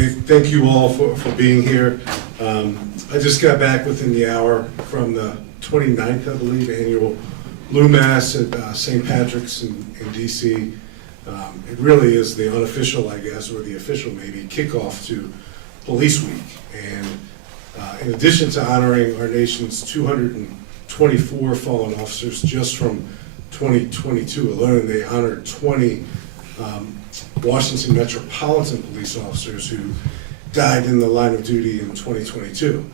Okay, thank you all for being here. I just got back within the hour from the 29th, I believe, annual Blue Mass at St. Patrick's in DC. It really is the unofficial, I guess, or the official maybe, kickoff to Police Week. And in addition to honoring our nation's 224 fallen officers just from 2022 alone, they honored 20 Washington Metropolitan police officers who died in the line of duty in 2022.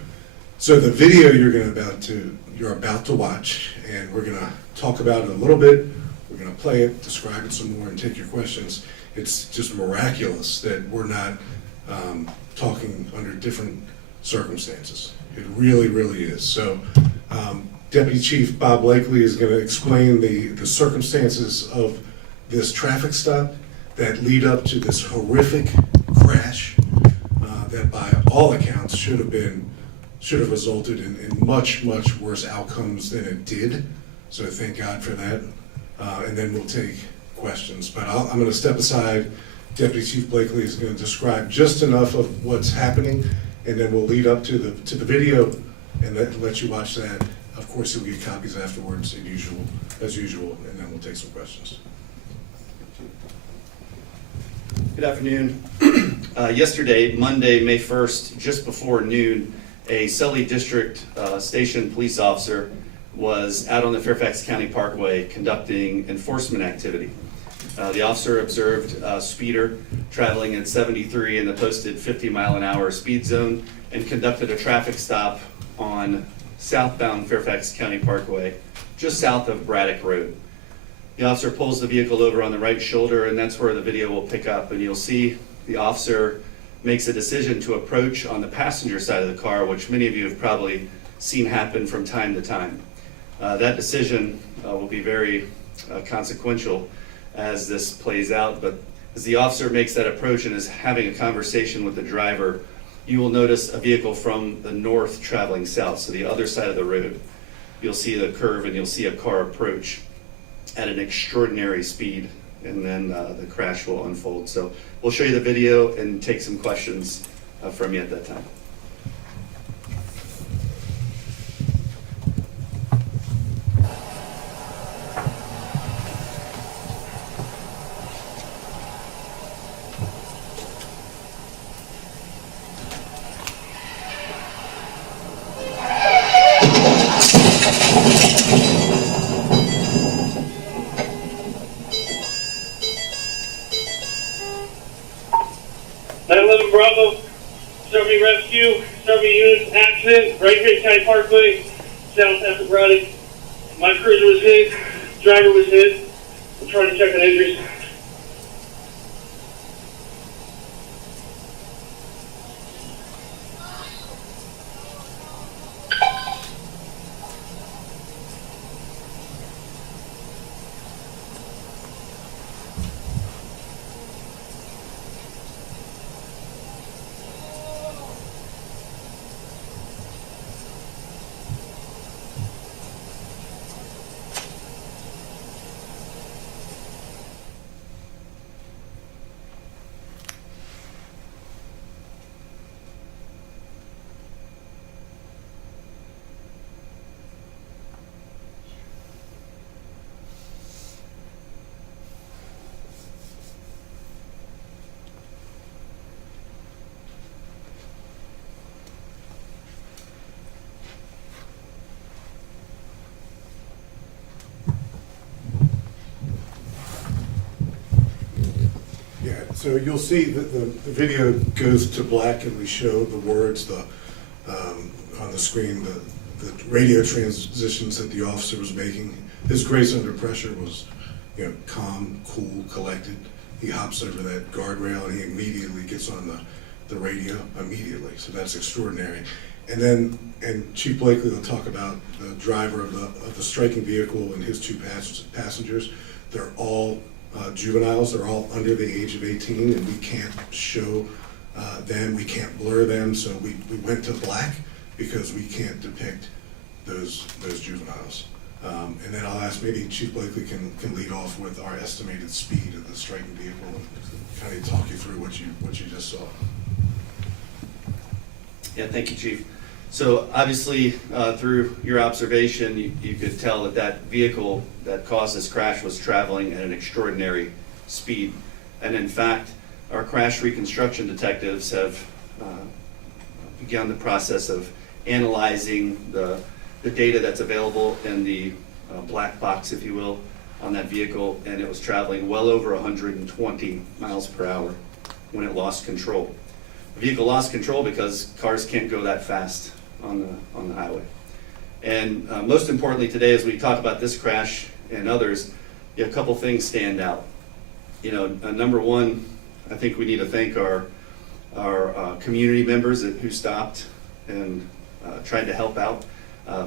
So the video you're about to watch, and we're gonna talk about it a little bit. We're gonna play it, describe it some more, and take your questions. It's just miraculous that we're not talking under different circumstances. It really, really is. So Deputy Chief Bob Blakely is gonna explain the circumstances of this traffic stop that lead up to this horrific crash that by all accounts should have resulted in much, much worse outcomes than it did. So thank God for that. And then we'll take questions. But I'm going to step aside. Deputy Chief Blakely is going to describe just enough of what's happening, and then we'll lead up to the video and let you watch that. Of course, you'll get copies afterwards, as usual, and then we'll take some questions. Good afternoon. Yesterday, Monday, May 1st, just before noon, a Sully District Station police officer was out on the Fairfax County Parkway conducting enforcement activity. The officer observed a speeder traveling at 73 in the posted 50-mile-an-hour speed zone and conducted a traffic stop on southbound Fairfax County Parkway, just south of Braddock Road. The officer pulls the vehicle over on the right shoulder, and that's where the video will pick up. And you'll see the officer makes a decision to approach on the passenger side of the car, which many of you have probably seen happen from time to time. That decision will be very consequential as this plays out. But as the officer makes that approach and is having a conversation with the driver, you will notice a vehicle from the north traveling south, so the other side of the road. You'll see the curve and you'll see a car approach at an extraordinary speed, and then the crash will unfold. So we'll show you the video and take some questions from you at that time. Bravo, Serving Rescue, Serving Units, accident, right here at County Parkway, south after Braddock. My cruiser was hit, driver was hit. I'm trying to check on injuries. So you'll see that the video goes to black, and we show the words on the screen, the radio transitions that the officer was making. His grace under pressure was, calm, cool, collected. He hops over that guardrail and he immediately gets on the radio immediately. So that's extraordinary. And Chief Blakely will talk about the driver of the striking vehicle and his two passengers. They're all juveniles. They're all under the age of 18, and we can't show them, we can't blur them, so we went to black because we can't depict those juveniles. And then I'll ask, maybe Chief Blakely can lead off with our estimated speed of the striking vehicle and kind of talk you through what you just saw. Yeah, thank you, Chief. So obviously, through your observation, you could tell that that vehicle that caused this crash was traveling at an extraordinary speed. And in fact, our crash reconstruction detectives have begun the process of analyzing the data that's available in the black box, if you will, on that vehicle, and it was traveling well over 120 miles per hour when it lost control. The vehicle lost control because cars can't go that fast on the highway. And most importantly today, as we talk about this crash and others, a couple things stand out. Number one, I think we need to thank our community members who stopped and tried to help out.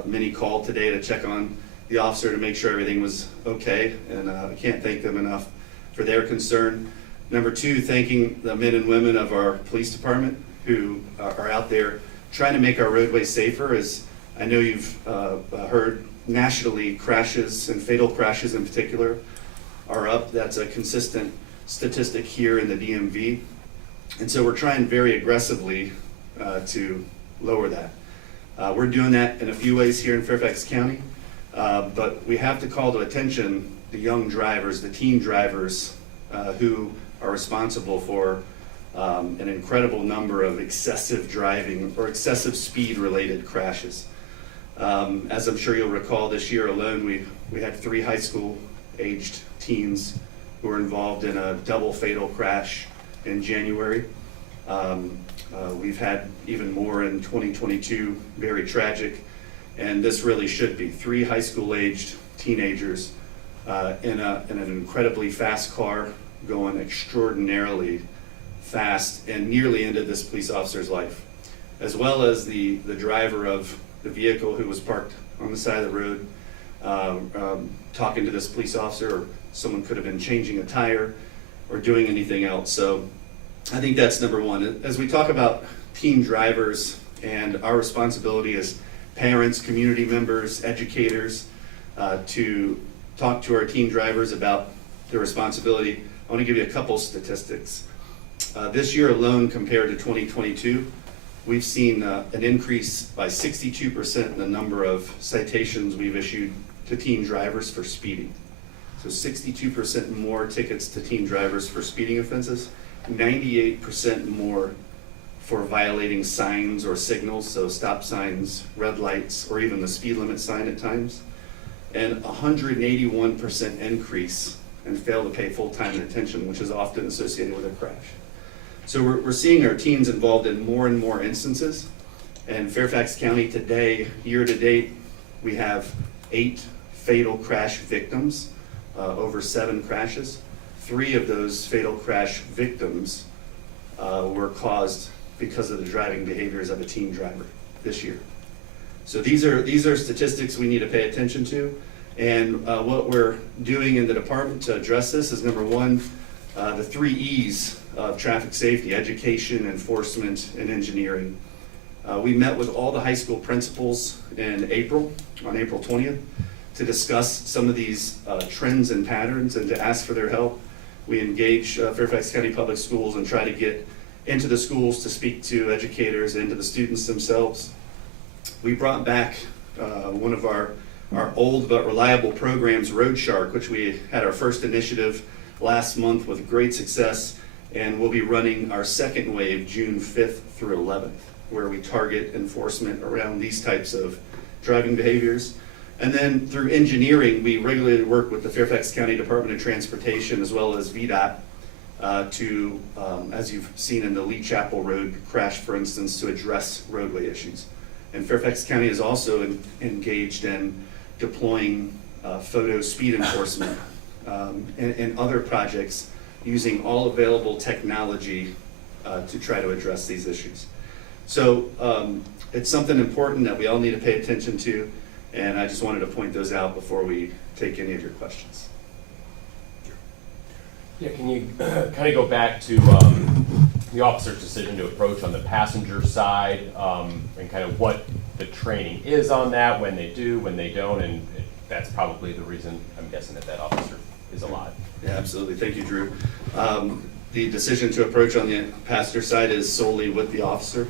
Many called today to check on the officer to make sure everything was okay, and I can't thank them enough for their concern. Number two, thanking the men and women of our police department who are out there trying to make our roadways safer. As I know you've heard, nationally, crashes and fatal crashes in particular are up. That's a consistent statistic here in the DMV. And so we're trying very aggressively to lower that. We're doing that in a few ways here in Fairfax County, but we have to call to attention the young drivers, the teen drivers who are responsible for an incredible number of excessive driving or excessive speed related crashes. As I'm sure you'll recall, this year alone we had 3 high school aged teens who were involved in a double fatal crash in January. We've had even more in 2022, very tragic, and this really should be 3 high school aged teenagers in an incredibly fast car going extraordinarily fast and nearly ended this police officer's life, as well as the driver of the vehicle who was parked on the side of the road talking to this police officer, or someone could have been changing a tire or doing anything else. So I think that's number one. As we talk about teen drivers and our responsibility as parents, community members, educators, to talk to our teen drivers about their responsibility, I want to give you a couple statistics. This year alone, compared to 2022, we've seen an increase by 62% in the number of citations we've issued to teen drivers for speeding. So 62% more tickets to teen drivers for speeding offenses, 98% more for violating signs or signals, so stop signs, red lights, or even the speed limit sign at times, and 181% increase in fail to pay full-time attention, which is often associated with a crash. So we're seeing our teens involved in more and more instances. And Fairfax County today, year to date, we have 8 fatal crash victims, over 7 crashes. 3 of those fatal crash victims were caused because of the driving behaviors of a teen driver this year. So these are statistics we need to pay attention to. And what we're doing in the department to address this is, number one, the 3 E's of traffic safety: education, enforcement, and engineering. We met with all the high school principals in April, on April 20th, to discuss some of these trends and patterns and to ask for their help. We engage Fairfax County Public Schools and try to get into the schools to speak to educators and to the students themselves. We brought back one of our old but reliable programs, Road Shark, which we had our first initiative last month with great success, and we'll be running our second wave June 5th through 11th, where we target enforcement around these types of driving behaviors. And then through engineering, we regularly work with the Fairfax County Department of Transportation as well as VDOT to, as you've seen in the Lee Chapel Road crash, for instance, to address roadway issues. And Fairfax County is also engaged in deploying photo speed enforcement and other projects using all available technology to try to address these issues. So it's something important that we all need to pay attention to, and I just wanted to point those out before we take any of your questions. Yeah, can you kind of go back to the officer's decision to approach on the passenger side, and kind of what the training is on that, when they do, when they don't, and that's probably the reason I'm guessing that officer is alive. Yeah, absolutely. Thank you, Drew. The decision to approach on the passenger side is solely with the officer.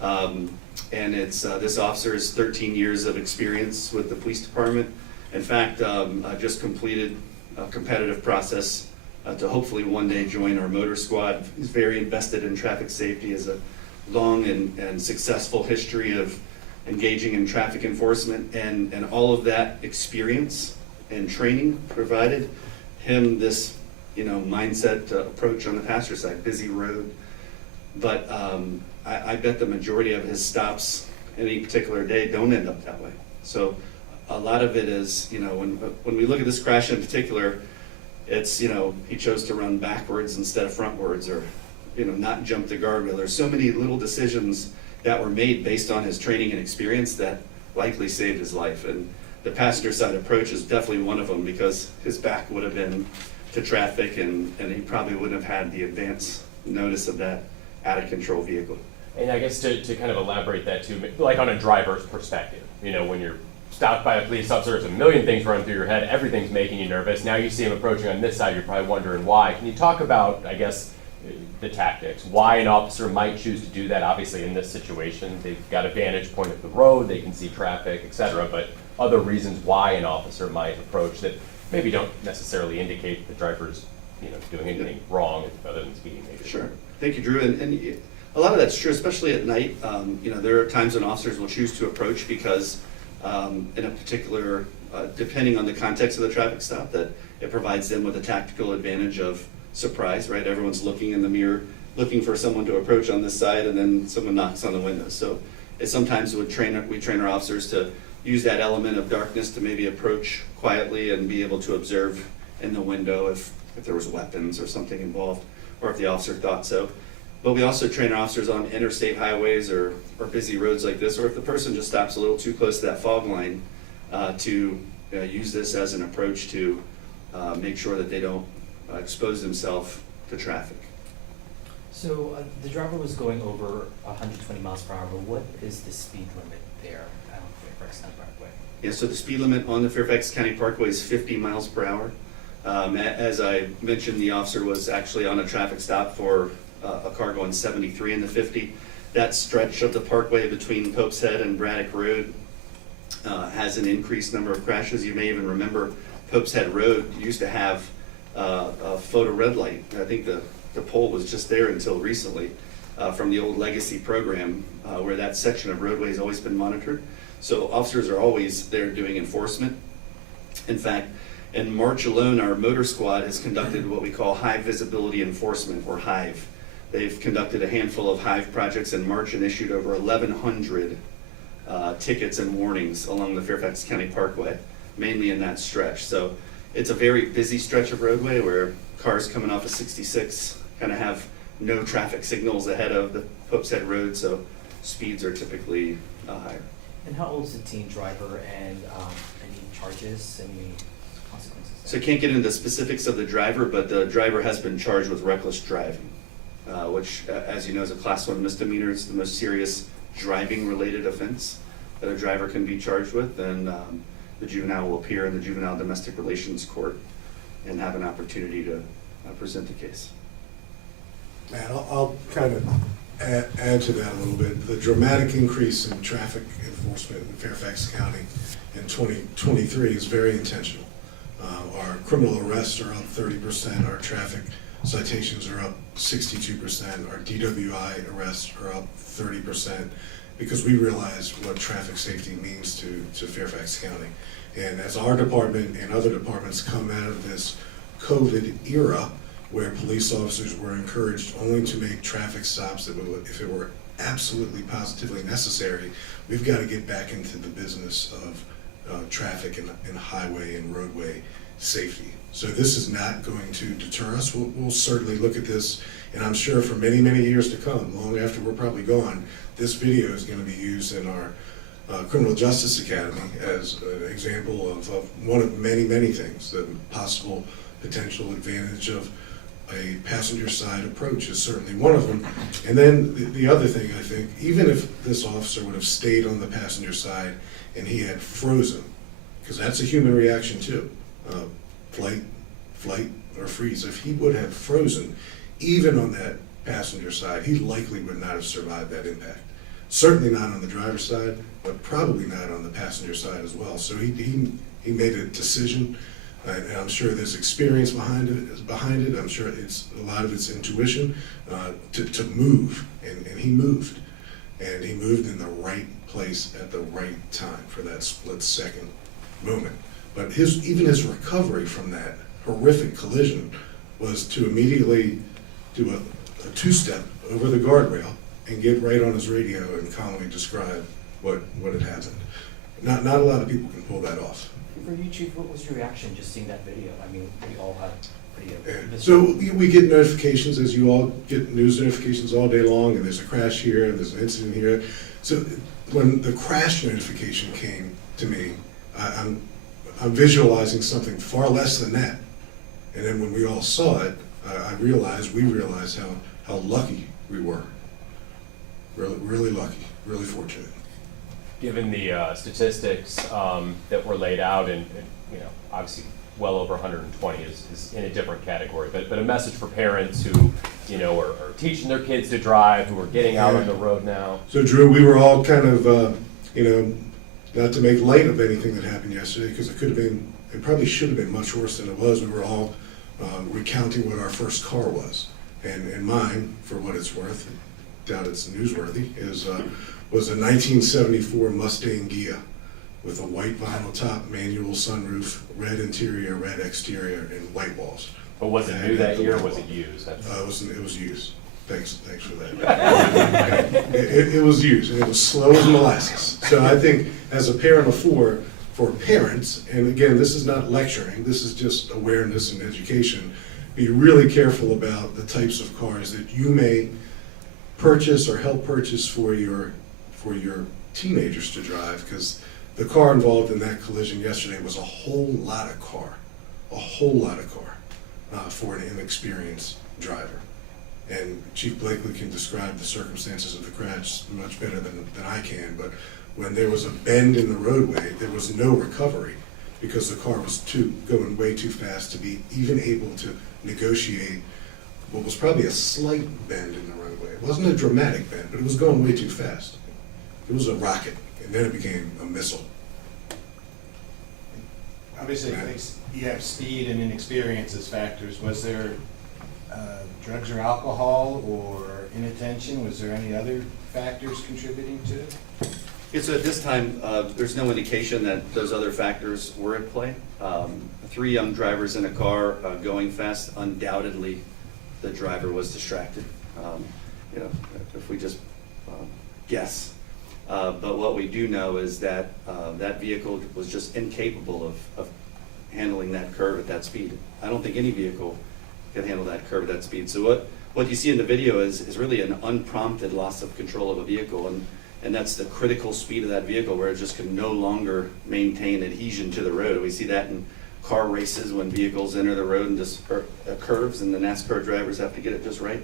And it's, this officer has 13 years of experience with the police department. In fact, I just completed a competitive process to hopefully one day join our motor squad. He's very invested in traffic safety, has a long and successful history of engaging in traffic enforcement, and all of that experience and training provided him this, mindset approach on the passenger side, busy road. But I bet the majority of his stops any particular day don't end up that way. So a lot of it is, when we look at this crash in particular, it's, he chose to run backwards instead of frontwards, or, not jump the guardrail. There's so many little decisions that were made based on his training and experience that likely saved his life. And the passenger side approach is definitely one of them, because his back would have been to traffic, and he probably wouldn't have had the advance notice of that out of control vehicle. And I guess to kind of elaborate that too, like on a driver's perspective, when you're stopped by a police officer, there's a million things running through your head, everything's making you nervous. Now you see him approaching on this side, you're probably wondering why. Can you talk about, I guess, the tactics, why an officer might choose to do that? Obviously in this situation, they've got a vantage point of the road, they can see traffic, etc., but other reasons why an officer might approach that maybe don't necessarily indicate the driver's doing anything wrong other than speeding maybe. Sure. Thank you, Drew. And a lot of that's true, especially at night. There are times when officers will choose to approach because in a particular, depending on the context of the traffic stop, that it provides them with a tactical advantage of surprise, right? Everyone's looking in the mirror, looking for someone to approach on this side, and then someone knocks on the window. So it sometimes we train our officers to use that element of darkness to maybe approach quietly and be able to observe in the window if there was weapons or something involved, or if the officer thought so. But we also train our officers on interstate highways or busy roads like this, or if the person just stops a little too close to that fog line, to use this as an approach to make sure that they don't expose themselves to traffic. So the driver was going over 120 miles per hour. What is the speed limit there on Fairfax County Parkway? Yeah, so the speed limit on the Fairfax County Parkway is 50 miles per hour. As I mentioned, the officer was actually on a traffic stop for a car going 73 in the 50. That stretch of the parkway between Pope's Head and Braddock Road has an increased number of crashes. You may even remember Pope's Head Road used to have a photo red light. I think the pole was just there until recently from the old legacy program where that section of roadway has always been monitored. So officers are always there doing enforcement. In fact, in March alone, our motor squad has conducted what we call high visibility enforcement, or HIVE. They've conducted a handful of HIVE projects in March and issued over 1,100 tickets and warnings along the Fairfax County Parkway, mainly in that stretch. So it's a very busy stretch of roadway where cars coming off of 66 kind of have no traffic signals ahead of the Pope's Head Road, so speeds are typically higher. And how old is the teen driver, and any charges, any consequences? So I can't get into the specifics of the driver, but the driver has been charged with reckless driving, which, as you know, is a Class 1 misdemeanor. It's the most serious driving-related offense that a driver can be charged with, and the juvenile will appear in the Juvenile Domestic Relations Court and have an opportunity to present the case. Matt, I'll kind of add to that a little bit. The dramatic increase in traffic enforcement in Fairfax County in 2023 is very intentional. Our criminal arrests are up 30%, our traffic citations are up 62%, our DWI arrests are up 30%, because we realize what traffic safety means to Fairfax County. And as our department and other departments come out of this COVID era, where police officers were encouraged only to make traffic stops that would, if it were absolutely positively necessary, we've got to get back into the business of traffic and highway and roadway safety. So this is not going to deter us. We'll certainly look at this, and I'm sure for many, many years to come, long after we're probably gone, this video is going to be used in our Criminal Justice Academy as an example of one of many, many things. The possible potential advantage of a passenger side approach is certainly one of them. And then the other thing, I think, even if this officer would have stayed on the passenger side and he had frozen, because that's a human reaction too, flight or freeze, if he would have frozen, even on that passenger side, he likely would not have survived that impact. certainly not on the driver's side, but probably not on the passenger side as well. So he made a decision, and I'm sure there's experience behind it. I'm sure a lot of it's intuition to move, and he moved. And he moved in the right place at the right time for that split-second moment. But even his recovery from that horrific collision was to immediately do a two-step over the guardrail and get right on his radio and calmly describe what had happened. Not a lot of people can pull that off. For you, Chief, what was your reaction just seeing that video? I mean, we all had pretty. So we get notifications, as you all get news notifications all day long, and there's a crash here, and there's an incident here. So when the crash notification came to me, I'm visualizing something far less than that. And then when we all saw it, we realized how lucky we were. Really, really lucky, really fortunate. Given the statistics that were laid out, and obviously well over 120 is in a different category, but a message for parents who are teaching their kids to drive, who are getting out on the road now. So Drew, we were all kind of not to make light of anything that happened yesterday, because it could have been, it probably should have been much worse than it was. We were all recounting what our first car was, and mine, for what it's worth, I doubt it's newsworthy, was a 1974 Mustang Ghia with a white vinyl top, manual sunroof, red interior, red exterior, and white walls. But was it new that year, or was it used? It was used. Thanks for that. It was used, and it was slow as molasses. So I think, as a parent of four, for parents, and again, this is not lecturing, this is just awareness and education, be really careful about the types of cars that you may purchase or help purchase for your teenagers to drive, because the car involved in that collision yesterday was a whole lot of car for an inexperienced driver. And Chief Blakely can describe the circumstances of the crash much better than I can, but when there was a bend in the roadway, there was no recovery, because the car was going way too fast to be even able to negotiate what was probably a slight bend in the roadway. It wasn't a dramatic bend, but it was going way too fast. It was a rocket, and then it became a missile. Obviously, you have speed and inexperience as factors. Was there drugs or alcohol or inattention? Was there any other factors contributing to it? Yeah, so at this time, there's no indication that those other factors were at play. 3 young drivers in a car going fast, undoubtedly the driver was distracted. If we just guess. But what we do know is that that vehicle was just incapable of handling that curve at that speed. I don't think any vehicle could handle that curve at that speed. So what you see in the video is really an unprompted loss of control of a vehicle, and that's the critical speed of that vehicle, where it just can no longer maintain adhesion to the road. We see that in car races when vehicles enter the road and just curves, and the NASCAR drivers have to get it just right.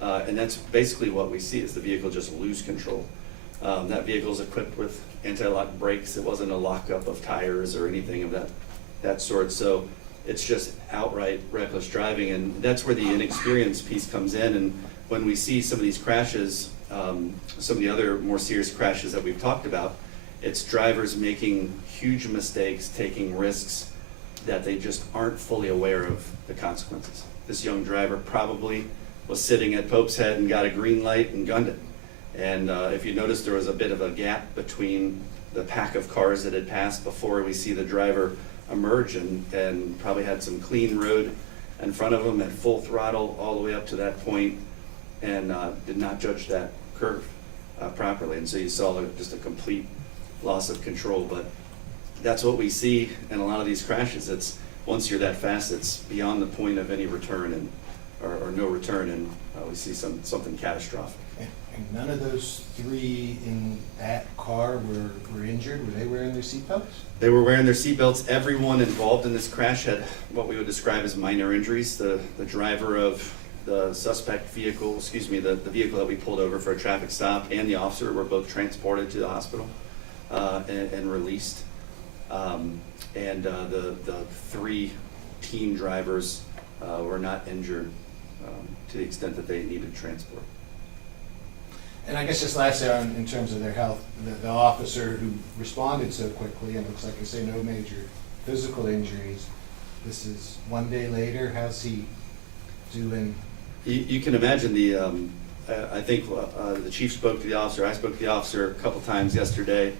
And that's basically what we see, is the vehicle just lose control. That vehicle is equipped with anti-lock brakes. It wasn't a lockup of tires or anything of that sort. So it's just outright reckless driving, and that's where the inexperience piece comes in. And when we see some of these crashes, some of the other more serious crashes that we've talked about, it's drivers making huge mistakes, taking risks that they just aren't fully aware of the consequences. This young driver probably was sitting at Pope's Head and got a green light and gunned it. And if you notice, there was a bit of a gap between the pack of cars that had passed before we see the driver emerge, and probably had some clean road in front of him at full throttle all the way up to that point, and did not judge that curve properly. And so you saw just a complete loss of control. But that's what we see in a lot of these crashes. It's once you're that fast, it's beyond the point of any return or no return, and we see something catastrophic. And none of those 3 in that car were injured? Were they wearing their seatbelts? They were wearing their seatbelts. Everyone involved in this crash had what we would describe as minor injuries. The driver of the suspect vehicle, the vehicle that we pulled over for a traffic stop, and the officer were both transported to the hospital and released. And the 3 team drivers were not injured to the extent that they needed transport. And I guess just lastly, in terms of their health, the officer who responded so quickly, and looks like you say no major physical injuries, this is one day later, how's he doing? You can imagine I think the chief spoke to the officer, I spoke to the officer a couple times yesterday.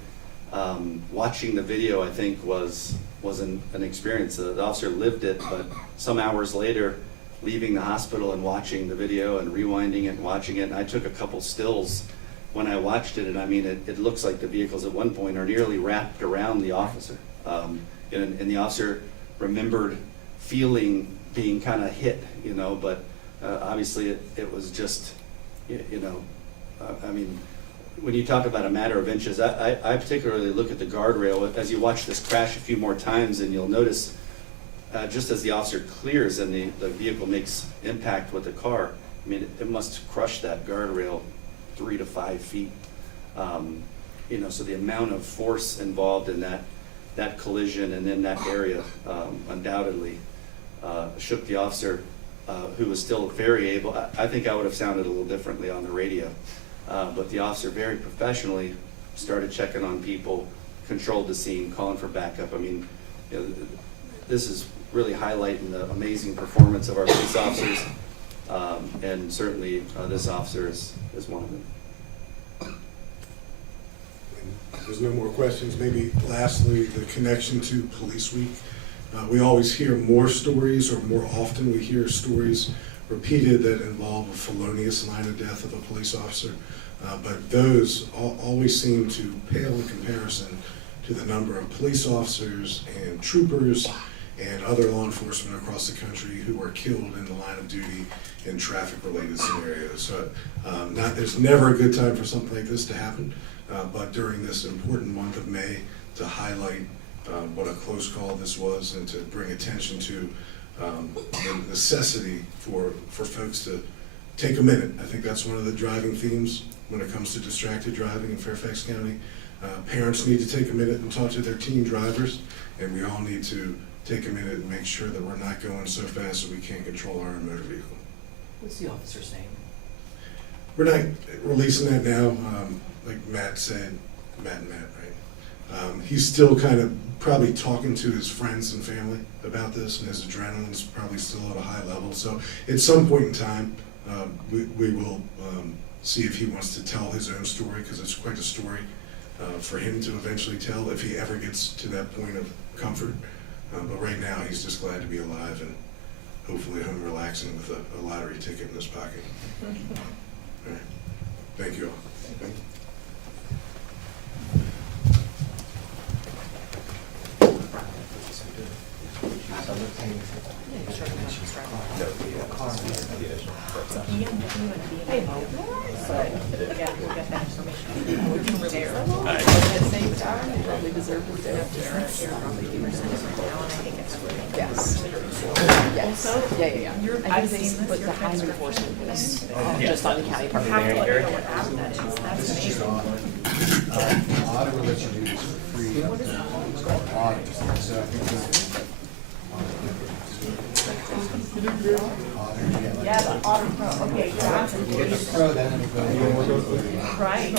Watching the video, I think, was an experience. The officer lived it, but some hours later, leaving the hospital and watching the video and rewinding it and watching it, and I took a couple stills when I watched it, and I mean, it looks like the vehicles at one point are nearly wrapped around the officer. And the officer remembered being kind of hit, but obviously it was just, I mean, when you talk about a matter of inches, I particularly look at the guardrail as you watch this crash a few more times, and you'll notice just as the officer clears and the vehicle makes impact with the car, I mean, it must crush that guardrail 3 to 5 feet. So the amount of force involved in that collision and in that area undoubtedly shook the officer, who was still very able. I think I would have sounded a little differently on the radio, but the officer very professionally started checking on people, controlled the scene, calling for backup. I mean, this is really highlighting the amazing performance of our police officers, and certainly this officer is one of them. If there's no more questions, maybe lastly, the connection to Police Week. We always hear more stories, or more often we hear stories repeated that involve a felonious line of death of a police officer, but those always seem to pale in comparison to the number of police officers and troopers and other law enforcement across the country who are killed in the line of duty in traffic-related scenarios. So there's never a good time for something like this to happen, but during this important month of May, to highlight what a close call this was, and to bring attention to the necessity for folks to take a minute. I think that's one of the driving themes when it comes to distracted driving in Fairfax County. Parents need to take a minute and talk to their teen drivers, and we all need to take a minute and make sure that we're not going so fast that we can't control our own motor vehicle. What's the officer's name? We're not releasing that now. Like Matt said, Matt, right? He's still kind of probably talking to his friends and family about this, and his adrenaline's probably still at a high level. So at some point in time, we will see if he wants to tell his own story, because it's quite a story for him to eventually tell if he ever gets to that point of comfort. But right now, he's just glad to be alive and hopefully home relaxing with a lottery ticket in his pocket. All right. Thank you all. We'll get that information. At the same time, you probably deserve to stay up there. Yes. Yes. Yeah. I've seen put the high enforcement is just on the county park area. This is just auto. Auto will let you do this for free. It's called auto. So I think Yeah, the Auto Pro, okay, you get the pro, then it'll go. right.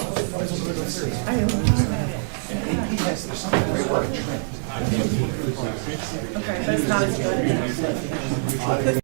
Yes, there's something very well trained. Okay, but it's not as good as.